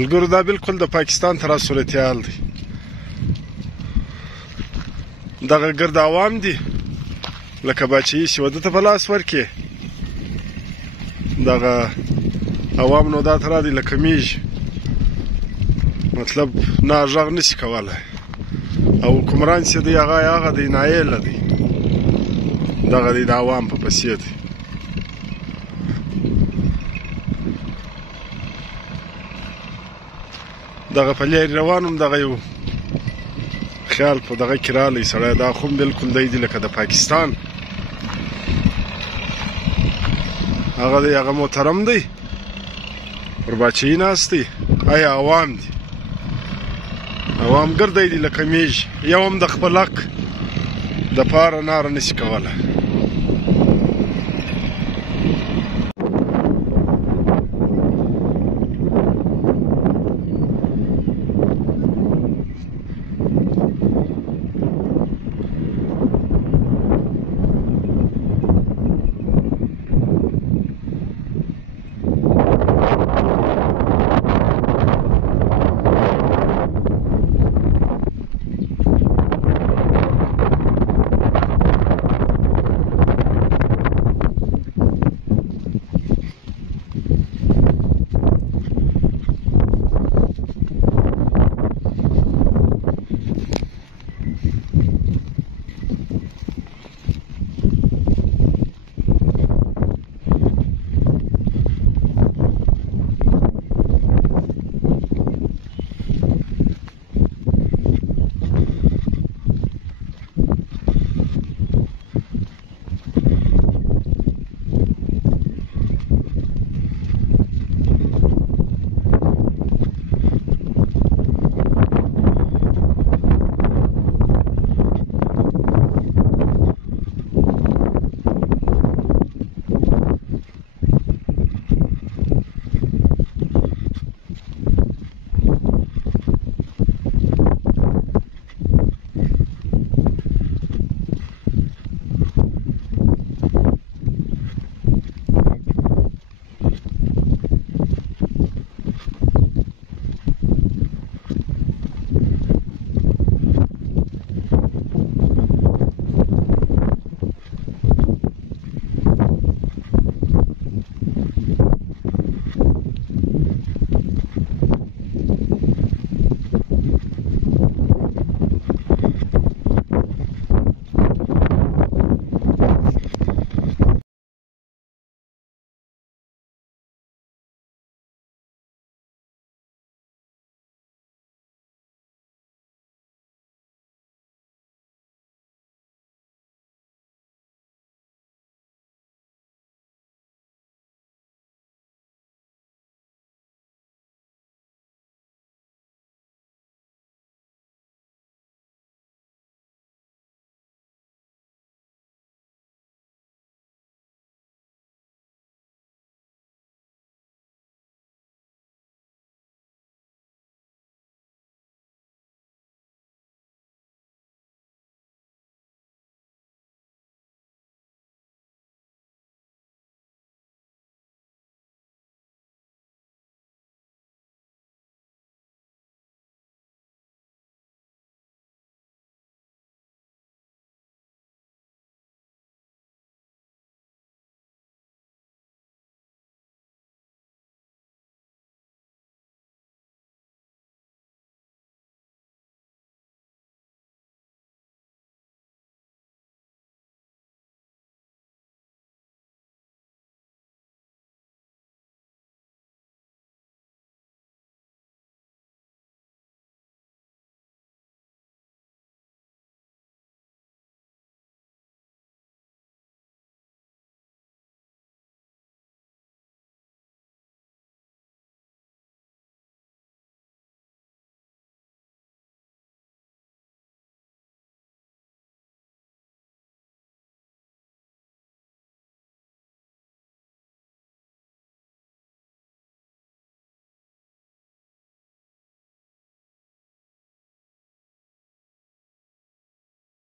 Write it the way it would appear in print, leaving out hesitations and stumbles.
ملګرو دا بالکل د پاکستان طرح صورتحال دی. دغه ګرد عوام دي لکه باچهي چې واده ته په لاس ورکړي، دغه عوام نو دا طرح دي لکه میږ، مطلب نه غږ نشي کولی، او حکمران چې دی هغه دی نایله دی، دغه دی د عوام په پسې دی. دغه په لارې روان وم، دغه یو خیال په دغه کې رالی سړی، دا خو هم بلکل دی لکه د پاکستان، هغه دی هغه محترم دی پر باچهي ناست دی. آیا عوام دي؟ عوام ګردی دی لکه میږ، یو هم د خپل حق دپاره ناره نشي کولی.